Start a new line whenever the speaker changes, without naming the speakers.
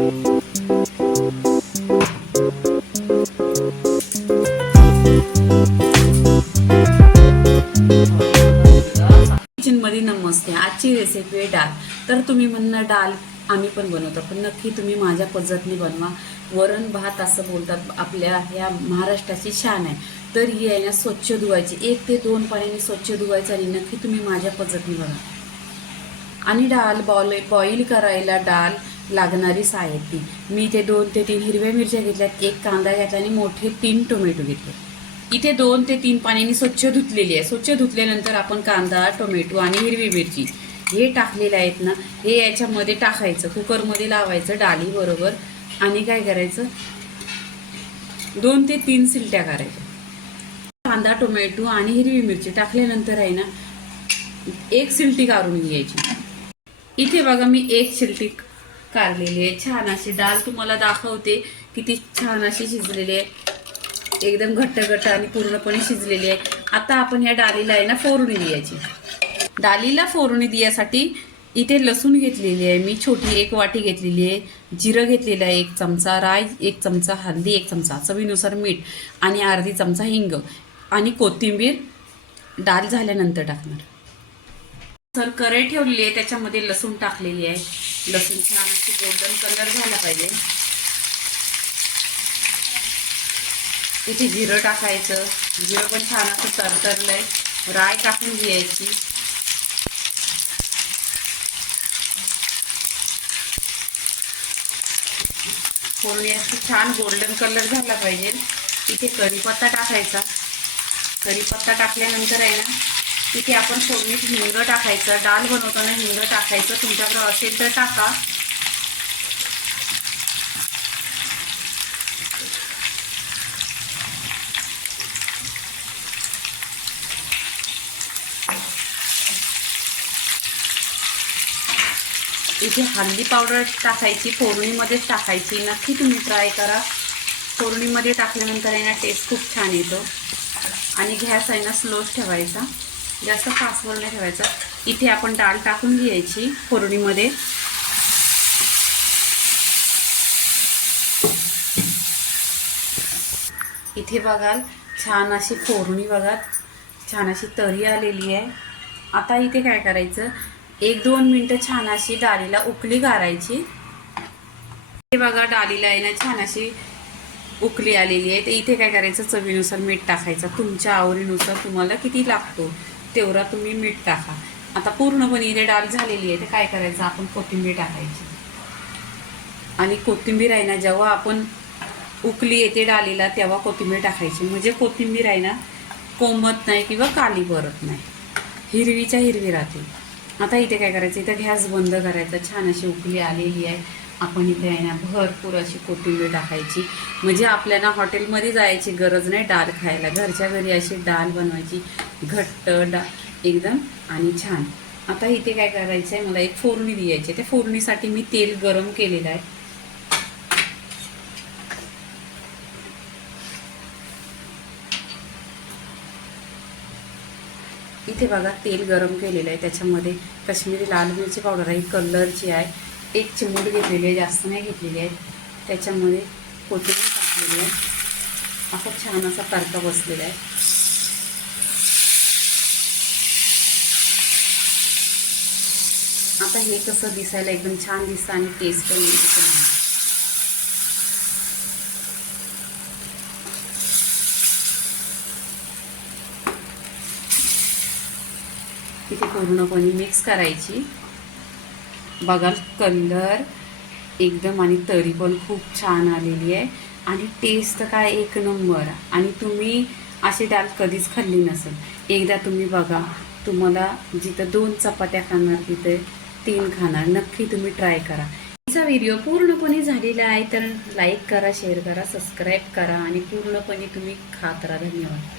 किचनमध्ये नमस्ते. आजची रेसिपी आहे डाळ. तर तुम्ही म्हणणं डाळ आम्ही पण बनवतो. पण नक्की तुम्ही माझ्या पद्धतीने बनवा. वरण भात असं बोलतात. आपल्या ह्या महाराष्ट्राची शान आहे. तर ही आहे ना स्वच्छ धुवायची. एक ते दोन पाण्याने स्वच्छ धुवायचं आणि नक्की तुम्ही माझ्या पद्धतीने बघा आणि डाळ बॉल बॉईल करायला डाळ लागणारी साहित्य. मी इथे दोन ते तीन हिरव्या मिरच्या घेतल्यात एक कांदा घेतला आणि मोठे तीन टोमॅटो घेतले. इथे दोन ते तीन पाण्याने स्वच्छ धुतलेली आहे. स्वच्छ धुतल्यानंतर आपण कांदा टोमॅटो आणि हिरवी मिरची हे टाकलेले आहेत ना हे याच्यामध्ये टाकायचं. कुकरमध्ये लावायचं डालीबरोबर आणि काय करायचं? दोन ते तीन सिलट्या करायच्या. कांदा टोमॅटो आणि हिरवी मिरची टाकल्यानंतर आहे ना एक सिलटी काढून घ्यायची. इथे बघा मी एक शिलटी काढलेली आहे. छान अशी डाळ तुम्हाला दाखवते किती छान अशी शिजलेली आहे. एकदम घट्ट घट्ट आणि पूर्णपणे शिजलेली आहे. आता आपण या डाळीला आहे ना फोडणी द्यायची. डाळीला फोडणी द्यासाठी इथे लसूण घेतलेली आहे. मी छोटी एक वाटी घेतलेली आहे. जिरं घेतलेलं आहे. एक चमचा राय एक चमचा हळदी एक चमचा चवीनुसार मीठ आणि अर्धी चमचा हिंग आणि कोथिंबीर डाळ झाल्यानंतर टाकणार. सर करे ठेवलेली आहे. त्याच्यामध्ये लसूण टाकलेली आहे. लसूण छान अशी गोल्डन कलर झाला पाहिजे. तिथे जिरं टाकायचं. जिरं पण छान असं तरतरलंय. राय टाकून घ्यायची. फोडणी अशी छान गोल्डन कलर झाला पाहिजे. इथे कढीपत्ता टाकायचा. कढीपत्ता टाकल्यानंतर आहे ना इथे आपण फोडणीत हिंग टाकायचं डाळ बनवताना हिंग टाकायचं. तुमच्याकडं असेल तर टाका. इथे हल्दी पावडर टाकायची फोडणीमध्येच टाकायची. नक्की तुम्ही ट्राय करा. फोडणीमध्ये टाकल्यानंतर आहे ना टेस्ट खूप छान येतो. आणि गॅस आहे ना स्लोच ठेवायचा. जास्त फासवर नाही ठेवायचा. इथे आपण डाळ टाकून घ्यायची फोडणीमध्ये. इथे बघाल छान अशी फोडणी बघा छान अशी तरी आलेली आहे. आता इथे काय करायचं? एक दोन मिनटं छान अशी डाळीला उकळी गारायची. हे बघा डाळीला आहे ना छान अशी उकली आलेली आहे. तर इथे काय करायचं? चवीनुसार मीठ टाकायचं. तुमच्या आवडीनुसार तुम्हाला किती लागतो. तेवढा तुम्ही मीठ टाका. आता पूर्णपणे इथे डाळ झालेली आहे तर काय करायचं? आपण कोथिंबीर टाकायची. आणि कोथिंबीर आहे ना जेव्हा आपण उकली येते डाळीला तेव्हा कोथिंबीर टाकायची. म्हणजे कोथिंबीर आहे ना कोंबत नाही किंवा काली परत नाही. हिरवीच्या हिरवी राहते. आता इथे काय करायचं? इथं गॅस बंद करायचा. छान अशी उकली आलेली आहे. आपण इथे आहे ना भरपूर अशी कोथिंबीर टाकायची. म्हणजे आपल्याला हॉटेलमध्ये जायची गरज नाही डाळ खायला. घरच्या घरी अशी डाळ बनवायची घट्ट डा एकदम आणि छान. आता इथे काय करायचं आहे मला एक फोडणी द्यायची त्या फोडणीसाठी मी तेल गरम केलेलं आहे. इथे बघा तेल गरम केलेलं आहे. त्याच्यामध्ये काश्मीरी लाल मिरची पावडर आहे कलरची आहे. एक चिमूट घेतलेली आहे जास्त नाही घेतलेली आहे. त्याच्यामध्ये कोथिंबीर टाकलेली आहे. असा छान असा तडका बसलेला आहे. आता हे कसं दिसायला एकदम छान दिसतं आणि टेस्ट पण येते तिथे पूर्णपणे मिक्स करायची. बघा कलर एकदम आणि तरी पण खूप छान आलेली आहे. आणि टेस्ट काय एक नंबर. आणि तुम्ही अशी डाळ कधीच खाल्ली नसेल. एकदा तुम्ही बघा तुम्हाला जिथं दोन चपात्या खाणार तिथे तीन खाणार. नक्की तुम्ही ट्राय करा. तिचा व्हिडिओ पूर्णपणे झालेला आहे तर लाईक करा शेअर करा सबस्क्राईब करा आणि पूर्णपणे तुम्ही खात राहा. धन्यवाद.